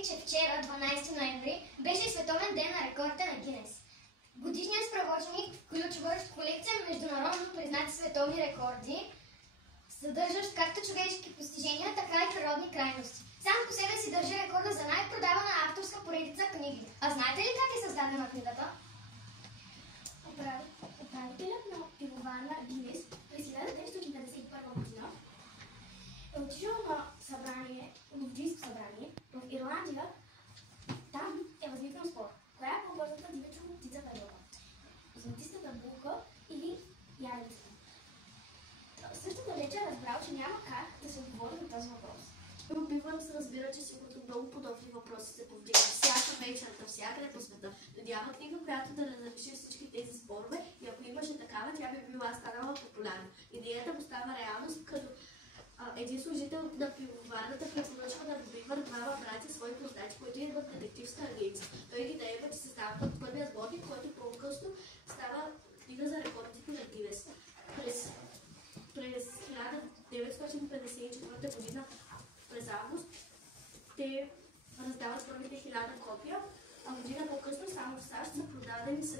ли, че вчера, 12 ноември, беше Световен ден на рекордите на Гинес? Годишният справочник включва колекция международно признати световни рекорди, съдържащ както човешки постижения, така и природни крайности. Сам по себе си държи рекорда за най-продавана авторска поредица книги. А знаете ли как е създадена книгата? Управителят на пивоварна Гинес през 1951 година е отишъл на ловджийско събрание в Ирландия. Там е възникнал спор. Коя е по-бързата дивеча птица в Европа? Златистата булка или ягодата? Същата вечер е разбрал, че няма как да се отговори на този въпрос. Бивър се разбира, че сигурно много подобни въпроси се повдигат всяка вечер, навсякъде по света. Но няма книга, която да разреши всички тези спорове, и ако имаше такава, тя би била станала популярна. Идеята му става реалност, като един служител на пивоварната препоръчва на Бивър двама братя, свои познати, които идват детективска агенция. Той ги наема, че се става от първия сборник, който по-късно става книга за рекордите на Гинес. През 1954 година през август те раздават първите 1000 копия, а година по-късно само в САЩ са продадени 70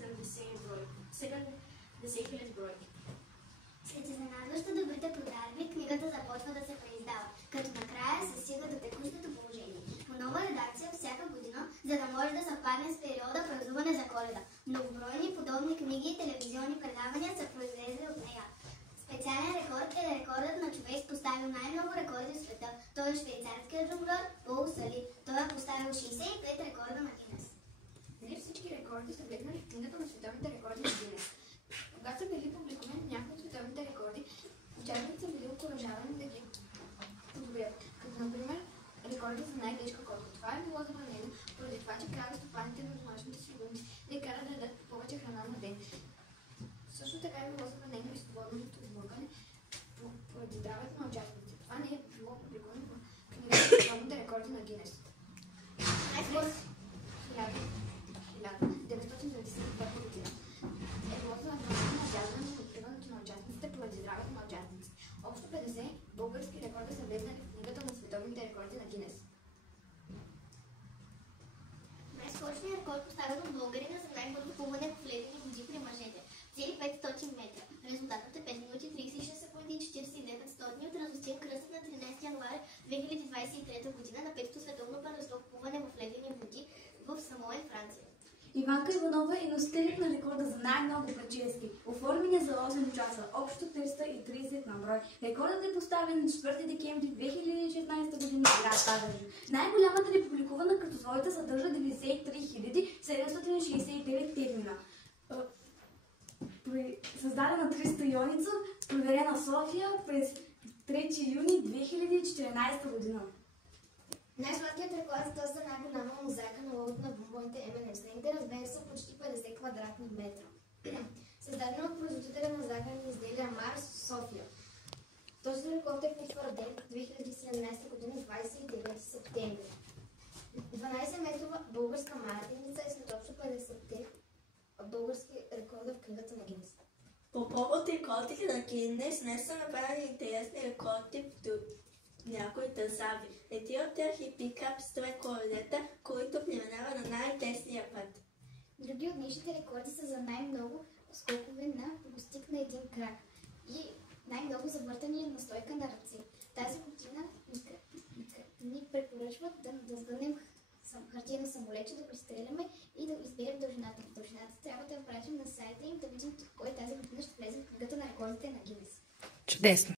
000 бройки. След изненадващо добрите продажби, книгата започва да се преиздава, като накрая се стига до текущото положение. По нова редакция всяка година, за да може да съвпадне с периода празнуване за Коледа. Многобройни подобни книги и телевизионни предавания са произлезли от нея. Специален рекорд е рекордът на човек, поставил най-много рекорди в света. Той е швейцарският жонгльор Пол Сали. Той е поставил 65 рекорда на Гинес. Не всички рекорди са влезнали в книгата на световните рекорди на Гинес. Когато са били публикувани някои от световните рекорди, участниците са били окуражавани да ги подобрят. Като например рекорди за най-тежка котка. Това е било забранено, поради това, че кара стопаните на домашните свинци да й карат да дадат повече храна на ден. Също така е било забранено и свободното измъкане поради здравето на участниците. Това не е било публикувано в книгата на световните рекорди на Гинес. 1992 година е било забранено надяване на откриването на участниците поради здравето на участниците. Общо 50 български рекорди са влезнали в книгата на световните рекорди на Гинес. Най-скорошният рекорд, поставен от българина за най-бързо плуване в ледени води при мъжете. Цели 500 метра. Резултатът е 5 минути 36 секунди и 49 стотни от Радостин Кръстев на 13 януари 2023 година на 5-то световно първенство в плуване в ледени води в Самоен, Франция. Иванка Иванова е носителят на рекорда за най-много прически, оформени за 8 часа, общо 330 на брой. Рекордът е поставен на 4 декември 2016 година в град Пазарджик. Най-голямата е публикувана, като своята съдържа 93 769 термина. Създадена 300 юница, проверена в София през 3 юни 2014 година. Най-сладкият рекорд е за най-голяма мозайка на логото на бомбоните M&M's. Нейните размери са почти 50 квадратни метра. Създадена от производителя на захарни изделия Марс, София. Този рекорд е потвърден в 2017 година, 29 септември. 12-метрова българска маратеница е след общо 50-те български рекорда в книгата на Гинес. По повод рекордите на Гинес не са направени интересни рекорди в някои държави. Един от тях е пикап с две колелета, които преминава на най-тесния път. Други от днешните рекорди са за най-много скокове на лостик на един крак и най-много завъртания на стойка на ръце. Тази година ни препоръчват да сгънем хартиено самолече, да го изстреляме и да изберем дължината. Дължината трябва да я пратим на сайта им, да видим кой тази година ще влезе в книгата на рекордите на Гинес. Чудесно!